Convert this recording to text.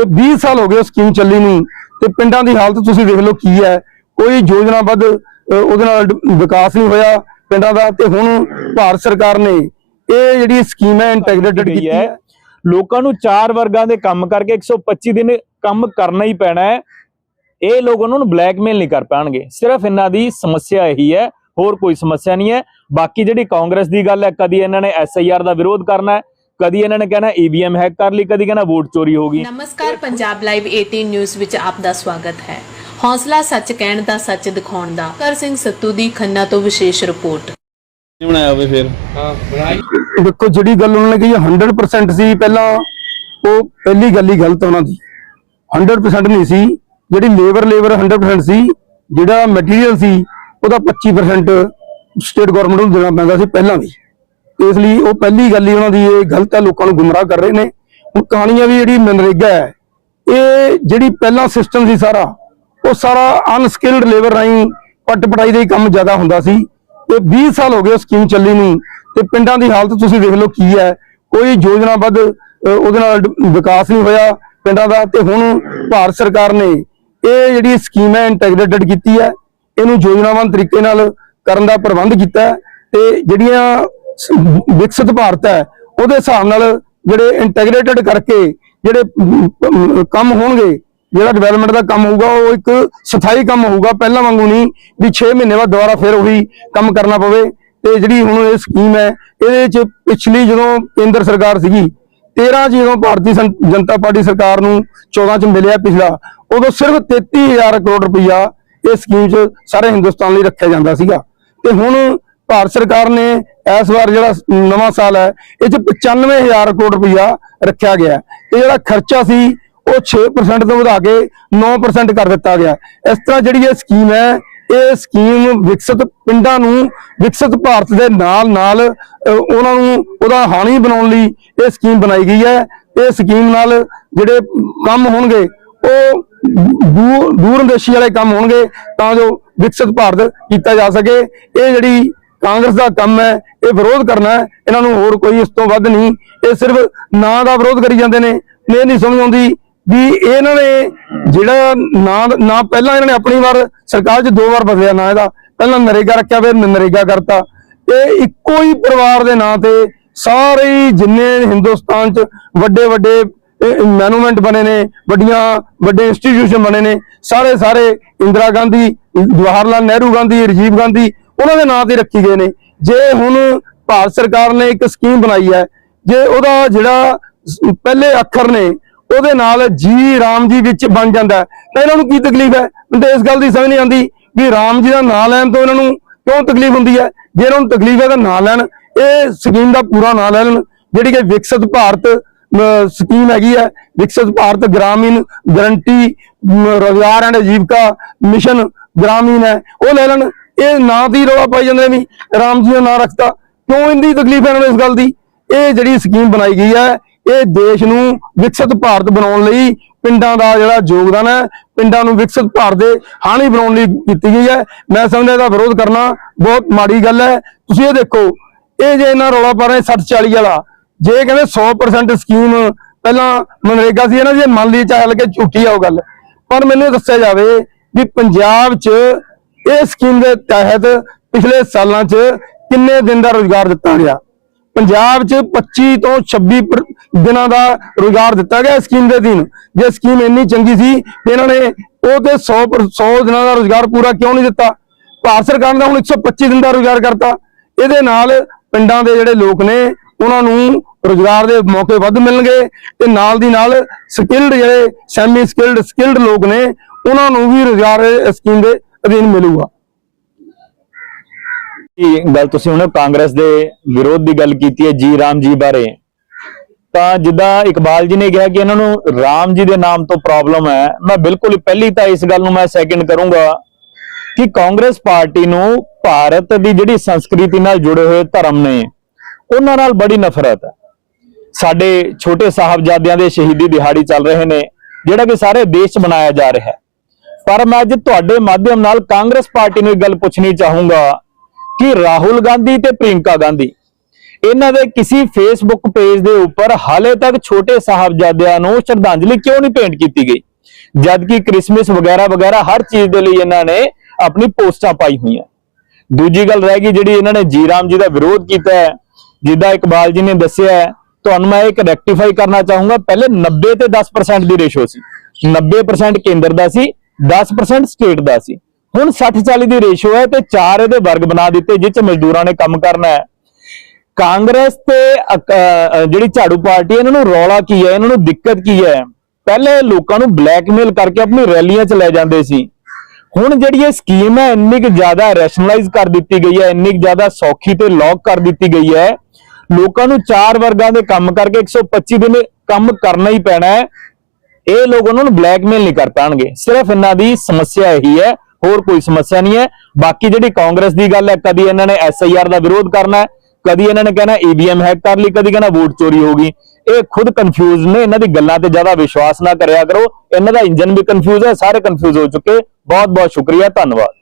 ਤੇ 20 ਸਾਲ ਹੋ ਗਏ ਉਹ ਸਕੀਮ ਚੱਲੀ ਨੂੰ ਤੇ ਪਿੰਡਾਂ ਦੀ ਹਾਲਤ ਤੁਸੀਂ ਦੇਖ ਲਓ ਕੀ ਹੈ। ਕੋਈ ਯੋਜਨਾਬੱਧ ਉਹਦੇ ਨਾਲ ਵਿਕਾਸ ਨਹੀਂ ਹੋਇਆ ਪਿੰਡਾਂ ਦਾ ਤੇ ਹੁਣ ਭਾਰਤ ਸਰਕਾਰ ਨੇ ਇਹ ਜਿਹੜੀ ਸਕੀਮ ਹੈ ਇੰਟੈਗਰੇਟਡ ਕੀਤੀ ਹੈ ਹੈ। ਲੋਕਾਂ ਨੂੰ ਚਾਰ ਵਰਗਾਂ ਦੇ ਕੰਮ ਕਰਕੇ 125 ਦਿਨ ਕੰਮ ਕਰਨਾ ਹੀ ਪੈਣਾ ਹੈ। ਇਹ ਲੋਕ ਉਹਨਾਂ ਨੂੰ ਬਲੈਕਮੇਲ ਨਹੀਂ ਕਰ ਪਾਣਗੇ। ਸਿਰਫ ਇਹਨਾਂ ਦੀ ਸਮੱਸਿਆ ਇਹੀ ਹੈ। ਹੋਰ ਕੋਈ ਸਮੱਸਿਆ ਨਹੀਂ ਹੈ। ਬਾਕੀ ਜਿਹੜੀ ਕਾਂਗਰਸ ਦੀ ਗੱਲ ਹੈ ਕਦੀ ਇਹਨਾਂ ਨੇ ਐਸਆਈਆਰ ਦਾ ਵਿਰੋਧ ਕਰਨਾ ਹੈ। ਕਦੀ ਇਹਨਾਂ ਨੇ ਕਹਿਣਾ ਈਵੀਐਮ ਹੈਕ ਕਰ ਲਈ ਕਦੀ ਕਹਿਣਾ ਵੋਟ ਚੋਰੀ ਹੋ ਗਈ। ਨਮਸਕਾਰ ਪੰਜਾਬ ਲਾਈਵ 18 ਨਿਊਜ਼ ਵਿੱਚ ਆਪ ਦਾ ਸਵਾਗਤ ਹੈ। ਹੌਸਲਾ ਸੱਚ ਕਹਿਣ ਦਾ ਸੱਚ ਦਿਖਾਉਣ ਦਾ। ਕਰ ਸਿੰਘ ਸੱਤੂ ਦੀ ਖੰਨਾ ਤੋਂ ਵਿਸ਼ੇਸ਼ ਰਿਪੋਰਟ। ਨਹੀਂ ਬਣਾਇਆ ਹੋਵੇ ਫਿਰ? ਦੇਖੋ ਜਿਹੜੀ ਗੱਲ ਉਹਨਾਂ ਨੇ ਕਹੀ ਹੈ 100% ਸੀ ਪਹਿਲਾਂ ਉਹ ਪਹਿਲੀ ਗੱਲ ਹੀ ਗਲਤ ਉਹਨਾਂ ਦੀ। 100% ਨਹੀਂ ਸੀ। ਜਿਹੜੀ ਲੇਬਰ ਲੇਬਰ 100% ਸੀ ਜਿਹੜਾ ਮਟੀਰੀਅਲ ਸੀ ਉਹਦਾ 25% ਸਟੇਟ ਗਵਰਨਮੈਂਟ ਨੂੰ ਦੇਣਾ ਪੈਂਦਾ ਸੀ ਪਹਿਲਾਂ ਵੀ। ਇਸ ਲਈ ਉਹ ਪਹਿਲੀ ਗੱਲ ਹੀ ਉਹਨਾਂ ਦੀ ਇਹ ਗਲਤ ਹੈ, ਲੋਕਾਂ ਨੂੰ ਗੁੰਮਰਾਹ ਕਰ ਰਹੇ ਨੇ। ਹੁਣ ਕਹਾਣੀਆਂ ਵੀ ਜਿਹੜੀ ਮਨਰੇਗਾ ਹੈ, ਇਹ ਜਿਹੜੀ ਪਹਿਲਾਂ ਸਿਸਟਮ ਸੀ ਸਾਰਾ, ਉਹ ਸਾਰਾ ਅਨਸਕਿਲਡ ਲੇਬਰ ਰਾਹੀਂ ਪੱਟ ਪਟਾਈ ਦਾ ਹੀ ਕੰਮ ਜ਼ਿਆਦਾ ਹੁੰਦਾ ਸੀ। ਤੇ 20 ਸਾਲ ਹੋ ਗਏ ਉਹ ਸਕੀਮ ਚੱਲੀ ਨੂੰ, ਤੇ ਪਿੰਡਾਂ ਦੀ ਹਾਲਤ ਤੁਸੀਂ ਦੇਖ ਲਓ ਕੀ ਹੈ। ਕੋਈ ਯੋਜਨਾਬੱਧ ਉਹਦੇ ਨਾਲ ਵਿਕਾਸ ਨਹੀਂ ਹੋਇਆ ਪਿੰਡਾਂ ਦਾ, ਤੇ ਹੁਣ ਭਾਰਤ ਸਰਕਾਰ ਨੇ ਇਹ ਜਿਹੜੀ ਸਕੀਮ ਹੈ ਇੰਟੈਗਰੇਟਡ ਕੀਤੀ ਹੈ। ਇਹਨੂੰ ਯੋਜਨਾਬੱਧ ਤਰੀਕੇ ਨਾਲ ਕਰਨ ਦਾ ਪ੍ਰਬੰਧ ਕੀਤਾ ਹੈ। ਤੇ ਜਿਹੜੀਆਂ ਵਿਕਸਿਤ ਭਾਰਤ ਹੈ, ਉਹਦੇ ਹਿਸਾਬ ਨਾਲ ਜਿਹੜੇ ਇੰਟੈਗਰੇਟਡ ਕਰਕੇ ਜਿਹੜੇ ਕੰਮ ਹੋਣਗੇ, ਜਿਹੜਾ ਡਿਵੈਲਪਮੈਂਟ ਦਾ ਕੰਮ ਹੋਊਗਾ, ਉਹ ਇੱਕ ਸਥਾਈ ਕੰਮ ਹੋਊਗਾ, ਪਹਿਲਾਂ ਵਾਂਗੂ ਨਹੀਂ ਵੀ 6 ਮਹੀਨੇ ਬਾਅਦ ਦੁਬਾਰਾ ਫਿਰ ਉਹੀ ਕੰਮ ਕਰਨਾ ਪਵੇ। ਤੇ ਜਿਹੜੀ ਹੁਣ ਇਹ ਸਕੀਮ ਹੈ, ਇਹਦੇ 'ਚ ਪਿਛਲੀ ਜਦੋਂ ਕੇਂਦਰ ਸਰਕਾਰ ਸੀਗੀ 13 ਚ ਜਦੋਂ ਭਾਰਤੀ ਜਨਤਾ ਪਾਰਟੀ ਸਰਕਾਰ ਨੂੰ 14 ਚ ਮਿਲਿਆ ਪਿਛਲਾ, ਉਦੋਂ ਸਿਰਫ 33000 ਕਰੋੜ ਰੁਪਈਆ ਇਸ ਸਕੀਮ 'ਚ ਸਾਰੇ ਹਿੰਦੁਸਤਾਨ ਲਈ ਰੱਖਿਆ ਜਾਂਦਾ ਸੀਗਾ। ਤੇ ਹੁਣ ਭਾਰਤ ਸਰਕਾਰ ਨੇ ਇਸ ਵਾਰ ਜਿਹੜਾ ਨਵਾਂ ਸਾਲ ਹੈ, ਇਹ 'ਚ 95000 ਕਰੋੜ ਰੁਪਈਆ ਰੱਖਿਆ ਗਿਆ ਹੈ। ਤੇ ਜਿਹੜਾ ਖਰਚਾ ਸੀ, ਉਹ 6% ਤੋਂ ਵਧਾ ਕੇ 9% ਕਰ ਦਿੱਤਾ ਗਿਆ ਇਸ ਤਰ੍ਹਾਂ ਜਿਹੜੀ ਇਹ ਸਕੀਮ ਹੈ, ਇਹ ਸਕੀਮ ਵਿਕਸਿਤ ਪਿੰਡਾਂ ਨੂੰ, ਵਿਕਸਿਤ ਭਾਰਤ ਦੇ ਨਾਲ ਨਾਲ ਉਹਨਾਂ ਨੂੰ ਉਹਦਾ ਹਾਣੀ ਬਣਾਉਣ ਲਈ ਇਹ ਸਕੀਮ ਬਣਾਈ ਗਈ ਹੈ। ਇਹ ਸਕੀਮ ਨਾਲ ਜਿਹੜੇ ਕੰਮ ਹੋਣਗੇ, ਉਹ ਦੂਰ ਦੂਰੰਦੇਸ਼ੀ ਵਾਲੇ ਕੰਮ ਹੋਣਗੇ, ਤਾਂ ਜੋ ਵਿਕਸਿਤ ਭਾਰਤ ਕੀਤਾ ਜਾ ਸਕੇ। ਇਹ ਜਿਹੜੀ ਕਾਂਗਰਸ ਦਾ ਕੰਮ ਹੈ, ਇਹ ਵਿਰੋਧ ਕਰਨਾ ਇਹਨਾਂ ਨੂੰ ਹੋਰ ਕੋਈ ਇਸ ਤੋਂ ਵੱਧ ਨਹੀਂ। ਇਹ ਸਿਰਫ ਨਾਂ ਦਾ ਵਿਰੋਧ ਕਰੀ ਜਾਂਦੇ ਨੇ। ਇਹ ਨਹੀਂ ਸਮਝ ਆਉਂਦੀ ਵੀ ਇਹਨਾਂ ਨੇ ਜਿਹੜਾ ਨਾਂ ਨਾ ਪਹਿਲਾਂ ਇਹਨਾਂ ਨੇ ਆਪਣੀ ਵਾਰ ਸਰਕਾਰ 'ਚ ਦੋ ਵਾਰ ਬਦਲਿਆ ਨਾਂ ਇਹਦਾ। ਪਹਿਲਾਂ ਨਰੇਗਾ ਰੱਖਿਆ, ਫਿਰ ਨਰੇਗਾ ਕਰਤਾ। ਤੇ ਇੱਕੋ ਹੀ ਪਰਿਵਾਰ ਦੇ ਨਾਂ ਤੇ ਸਾਰੇ ਹੀ ਜਿੰਨੇ ਹਿੰਦੁਸਤਾਨ 'ਚ ਵੱਡੇ ਵੱਡੇ ਮੈਨੂਮੈਂਟ ਬਣੇ ਨੇ, ਵੱਡੀਆਂ ਵੱਡੇ ਇੰਸਟੀਟਿਊਸ਼ਨ ਬਣੇ ਨੇ ਸਾਰੇ ਸਾਰੇ ਇੰਦਰਾ ਗਾਂਧੀ ਜਵਾਹਰ ਲਾਲ ਨਹਿਰੂ ਗਾਂਧੀ, ਰਾਜੀਵ ਗਾਂਧੀ ਉਹਨਾਂ ਦੇ ਨਾਂ ਤੇ ਰੱਖੀ ਗਏ ਨੇ। ਜੇ ਹੁਣ ਭਾਰਤ ਸਰਕਾਰ ਨੇ ਇੱਕ ਸਕੀਮ ਬਣਾਈ ਹੈ ਜੇ ਉਹਦਾ ਜਿਹੜਾ ਪਹਿਲੇ ਅੱਖਰ ਨੇ ਉਹਦੇ ਨਾਲ ਜੀ ਰਾਮ ਜੀ ਵਿੱਚ ਬਣ ਜਾਂਦਾ ਤਾਂ ਇਹਨਾਂ ਨੂੰ ਕੀ ਤਕਲੀਫ ਹੈ? ਮੈਨੂੰ ਇਸ ਗੱਲ ਦੀ ਸਮਝ ਨਹੀਂ ਆਉਂਦੀ ਵੀ ਰਾਮ ਜੀ ਦਾ ਨਾਂ ਲੈਣ ਤੋਂ ਇਹਨਾਂ ਨੂੰ ਕਿਉਂ ਤਕਲੀਫ ਹੁੰਦੀ ਹੈ? ਜੇ ਇਹਨਾਂ ਨੂੰ ਤਕਲੀਫ ਹੈ ਤਾਂ ਨਾਂ ਲੈਣ ਇਹ ਸਕੀਮ ਦਾ ਪੂਰਾ ਨਾਂ ਲੈ ਲੈਣ ਜਿਹੜੀ ਕਿ ਵਿਕਸਿਤ ਭਾਰਤ ਸਕੀਮ ਹੈਗੀ ਹੈ ਵਿਕਸਿਤ ਭਾਰਤ ਗ੍ਰਾਮੀਣ ਗਰੰਟੀ ਅਮ, ਰੋਜ਼ਗਾਰ ਐਂਡ ਜੀਵਕਾ ਮਿਸ਼ਨ ਗ੍ਰਾਮੀਣ ਹੈ ਉਹ ਲੈ ਲੈਣ। ਇਹ ਨਾਂ ਦੀ ਰੌਲਾ ਪਾਈ ਜਾਂਦੇ ਨੇ ਵੀ, ਰਾਮ ਜੀ ਦਾ ਨਾਂ ਰੱਖਤਾ। ਕਿਉਂ ਇੰਦੀ ਤਕਲੀਫ ਹੈ ਇਹਨਾਂ ਨੂੰ ਇਸ ਗੱਲ ਦੀ? ਇਹ ਜਿਹੜੀ ਸਕੀਮ ਬਣਾਈ ਗਈ ਹੈ, ਇਹ ਦੇਸ਼ ਨੂੰ ਵਿਕਸਿਤ ਭਾਰਤ ਬਣਾਉਣ ਲਈ ਪਿੰਡਾਂ ਦਾ ਜਿਹੜਾ ਯੋਗਦਾਨ ਹੈ, ਪਿੰਡਾਂ ਨੂੰ ਵਿਕਸਿਤ ਭਾਰਤ ਦੇ ਹਾਣੀ ਬਣਾਉਣ ਲਈ ਕੀਤੀ ਗਈ ਹੈ। ਮੈਂ ਸਮਝਦਾ ਇਹਦਾ ਵਿਰੋਧ ਕਰਨਾ ਬਹੁਤ ਮਾੜੀ ਗੱਲ ਹੈ। ਤੁਸੀਂ ਇਹ ਦੇਖੋ, ਇਹ ਜੇ ਇਹਨਾਂ ਰੌਲਾ ਪਾ ਰਹੇ 60 40 ਵਾਲਾ, ਜੇ ਕਹਿੰਦੇ 100% ਸਕੀਮ ਪਹਿਲਾਂ ਮਨਰੇਗਾ ਸੀ ਇਹਨਾਂ ਜੇ ਮੰਨ ਲਈ ਚੱਲ ਕੇ ਝੂਠੀ ਆ ਉਹ ਗੱਲ। ਪਰ ਮੈਨੂੰ ਇਹ ਦੱਸਿਆ ਜਾਵੇ ਵੀ ਪੰਜਾਬ 'ਚ ਇਹ ਸਕੀਮ ਦੇ ਤਹਿਤ ਪਿਛਲੇ ਸਾਲਾਂ 'ਚ ਕਿੰਨੇ ਦਿਨ ਦਾ ਰੋਜ਼ਗਾਰ ਦਿੱਤਾ ਗਿਆ? ਪੰਜਾਬ 'ਚ 25 ਤੋਂ 26 ਦਿਨਾਂ ਦਾ ਰੋਜ਼ਗਾਰ ਦਿੱਤਾ ਗਿਆ ਸਕੀਮ ਦੇ ਦਿਨ ਜੇ ਸਕੀਮ ਇੰਨੀ ਚੰਗੀ ਸੀ ਇਹਨਾਂ ਨੇ ਉਹ ਤੇ 100 ਪਰ 100 ਦਿਨਾਂ ਦਾ ਰੋਜ਼ਗਾਰ ਪੂਰਾ ਕਿਉਂ ਨਹੀਂ ਦਿੱਤਾ? ਭਾਰਤ ਸਰਕਾਰ ਨੇ ਹੁਣ 125 ਦਿਨ ਦਾ ਰੋਜ਼ਗਾਰ ਕਰਤਾ। ਇਹਦੇ ਨਾਲ ਪਿੰਡਾਂ ਦੇ ਜਿਹੜੇ ਲੋਕ ਨੇ, ਉਹਨਾਂ ਨੂੰ ਰੋਜ਼ਗਾਰ ਦੇ ਮੌਕੇ ਵੱਧ ਮਿਲਣਗੇ ਤੇ ਨਾਲ ਦੀ ਨਾਲ ਸਕਿਲਡ ਜਿਹੜੇ ਸੈਮੀ ਸਕਿਲਡ ਸਕਿਲਡ ਲੋਕ ਨੇ, ਉਹਨਾਂ ਨੂੰ ਵੀ ਰੋਜ਼ਗਾਰ ਇਸ ਸਕੀਮ ਦੇ ਅਧੀਨ ਮਿਲੂਗਾ। ਇਹ ਗੱਲ ਤੁਸੀਂ ਹੁਣ ਕਾਂਗਰਸ ਦੇ ਵਿਰੋਧ ਦੀ ਗੱਲ ਕੀਤੀ ਹੈ ਜੀ, ਰਾਮ ਜੀ ਬਾਰੇ। ਤਾਂ ਜਿੱਦਾਂ ਇਕਬਾਲ ਜੀ ਨੇ ਕਿਹਾ ਕਿ ਇਹਨਾਂ ਨੂੰ ਰਾਮ ਜੀ ਦੇ ਨਾਮ ਤੋਂ ਪ੍ਰੋਬਲਮ ਹੈ, ਮੈਂ ਬਿਲਕੁਲ ਪਹਿਲੀ ਤਾਂ ਇਸ ਗੱਲ ਨੂੰ ਮੈਂ ਸੈਕਿੰਡ ਕਰੂੰਗਾ ਕਿ ਕਾਂਗਰਸ ਪਾਰਟੀ ਨੂੰ ਭਾਰਤ ਦੀ ਜਿਹੜੀ ਸੰਸਕ੍ਰਿਤੀ ਨਾਲ ਜੁੜੇ ਹੋਏ ਧਰਮ ਨੇ, ਉਹਨਾਂ ਨਾਲ ਬੜੀ ਨਫ਼ਰਤ ਹੈ। ਸਾਡੇ ਛੋਟੇ ਸਾਹਿਬਜ਼ਾਦਿਆਂ ਦੇ ਸ਼ਹੀਦੀ ਦਿਹਾੜੀ ਚੱਲ ਰਹੇ ਨੇ, ਜਿਹੜਾ ਕਿ ਸਾਰੇ ਦੇਸ਼ 'ਚ ਮਨਾਇਆ ਜਾ ਰਿਹਾ ਹੈ। ਪਰ ਮੈਂ ਅੱਜ ਤੁਹਾਡੇ ਮਾਧਿਅਮ ਨਾਲ ਕਾਂਗਰਸ ਪਾਰਟੀ ਨੂੰ ਇੱਕ ਗੱਲ ਪੁੱਛਣੀ ਚਾਹੂੰਗਾ ਕਿ ਰਾਹੁਲ ਗਾਂਧੀ ਤੇ ਪ੍ਰਿੰਕਾ ਗਾਂਧੀ, ਇਹਨਾਂ ਦੇ ਕਿਸੇ ਫੇਸਬੁੱਕ ਪੇਜ ਦੇ ਉੱਪਰ ਹਾਲੇ ਤੱਕ ਛੋਟੇ ਸਾਹਿਬਜ਼ਾਦਿਆਂ ਨੂੰ ਸ਼ਰਧਾਂਜਲੀ ਕਿਉਂ ਨਹੀਂ ਭੇਂਟ ਕੀਤੀ ਗਈ? ਜਦਕਿ ਕ੍ਰਿਸਮਸ ਵਗੈਰਾ ਵਗੈਰਾ ਹਰ ਚੀਜ਼ ਦੇ ਲਈ ਇਹਨਾਂ ਨੇ ਆਪਣੀ ਪੋਸਟਾਂ ਪਾਈ ਹੋਈਆਂ। ਦੂਜੀ ਗੱਲ ਰਹਿ ਗਈ ਜਿਹੜੀ ਇਹਨਾਂ ਨੇ ਜੀ ਰਾਮ ਜੀ ਦਾ ਵਿਰੋਧ ਕੀਤਾ ਹੈ, ਜਿੱਦਾਂ ਇਕਬਾਲ ਜੀ ਨੇ ਦੱਸਿਆ ਤੁਹਾਨੂੰ ਮੈਂ ਇੱਕ ਰੈਕਟੀਫਾਈ ਕਰਨਾ ਚਾਹੂੰਗਾ, ਪਹਿਲੇ 90 ਤੇ 10% ਦੀ ਰੇਸ਼ੋ ਸੀ। 90% ਕੇਂਦਰ ਦਾ ਸੀ 10% ਸਟੇਟ ਦਾ ਸੀ। ਹੁਣ 60 40 ਦੀ ਰੇਸ਼ੋ ਹੈ ਤੇ ਚਾਰ ਇਹਦੇ ਵਰਗ ਬਣਾ ਦਿੱਤੇ ਜਿਸ ਚ ਮਜ਼ਦੂਰਾਂ ਨੇ ਕੰਮ ਕਰਨਾ ਹੈ। ਕਾਂਗਰਸ ਤੇ ਜਿਹੜੀ ਝਾੜੂ ਪਾਰਟੀ ਇਹਨਾਂ ਨੂੰ ਰੌਲਾ ਕੀ ਹੈ, ਇਹਨਾਂ ਨੂੰ ਦਿੱਕਤ ਕੀ ਹੈ? ਪਹਿਲੇ ਲੋਕਾਂ ਨੂੰ ਬਲੈਕਮੇਲ ਕਰਕੇ ਆਪਣੀ ਰੈਲੀਆਂ ਚ ਲੈ ਜਾਂਦੇ ਸੀ। ਹੁਣ ਜਿਹੜੀ ਇਹ ਸਕੀਮ ਹੈ, ਇੰਨੀ ਕੁ ਜ਼ਿਆਦਾ ਰੈਸ਼ਨਲਾਈਜ਼ ਕਰ ਦਿੱਤੀ ਗਈ ਹੈ, ਇੰਨੀ ਕੁ ਜ਼ਿਆਦਾ ਸੌਖੀ ਤੇ ਲੌਕ ਕਰ ਦਿੱਤੀ ਗਈ ਹੈ। ਲੋਕਾਂ ਨੂੰ ਚਾਰ ਵਰਗਾਂ ਦੇ ਕੰਮ ਕਰਕੇ 125 ਦਿਨ ਕੰਮ ਕਰਨਾ ਹੀ ਪੈਣਾ ਹੈ। ਇਹ ਲੋਕ ਉਹਨਾਂ ਨੂੰ ਬਲੈਕਮੇਲ ਨਹੀਂ ਕਰ ਪਾਣਗੇ। ਸਿਰਫ ਇਹਨਾਂ ਦੀ ਸਮੱਸਿਆ ਇਹੀ ਹੈ, ਹੋਰ ਕੋਈ ਸਮੱਸਿਆ ਨਹੀਂ ਹੈ। ਬਾਕੀ ਜਿਹੜੀ ਕਾਂਗਰਸ ਦੀ ਗੱਲ ਹੈ, ਕਦੀ ਇਹਨਾਂ ਨੇ ਐਸਆਈਆਰ ਦਾ ਵਿਰੋਧ ਕਰਨਾ ਕਦੀ ਇਹਨਾਂ ਨੇ ਕਹਿਣਾ ਈਵੀਐਮ ਹੈਕ ਕਰ ਲਈ, ਕਦੀ ਕਹਿਣਾ ਵੋਟ ਚੋਰੀ ਹੋ ਗਈ। ਇਹ ਖੁਦ ਕਨਫਿਊਜ਼ ਨੇ, ਇਹਨਾਂ ਦੀ ਗੱਲਾਂ ਤੇ ਜ਼ਿਆਦਾ ਵਿਸ਼ਵਾਸ ਨਾ ਕਰਿਆ ਕਰੋ। ਇਹਨਾਂ ਦਾ ਇੰਜਨ ਵੀ ਕਨਫਿਊਜ਼ ਹੈ, ਸਾਰੇ ਕਨਫਿਊਜ਼ ਹੋ ਚੁੱਕੇ। ਬਹੁਤ ਬਹੁਤ ਸ਼ੁਕਰੀਆ, ਧੰਨਵਾਦ।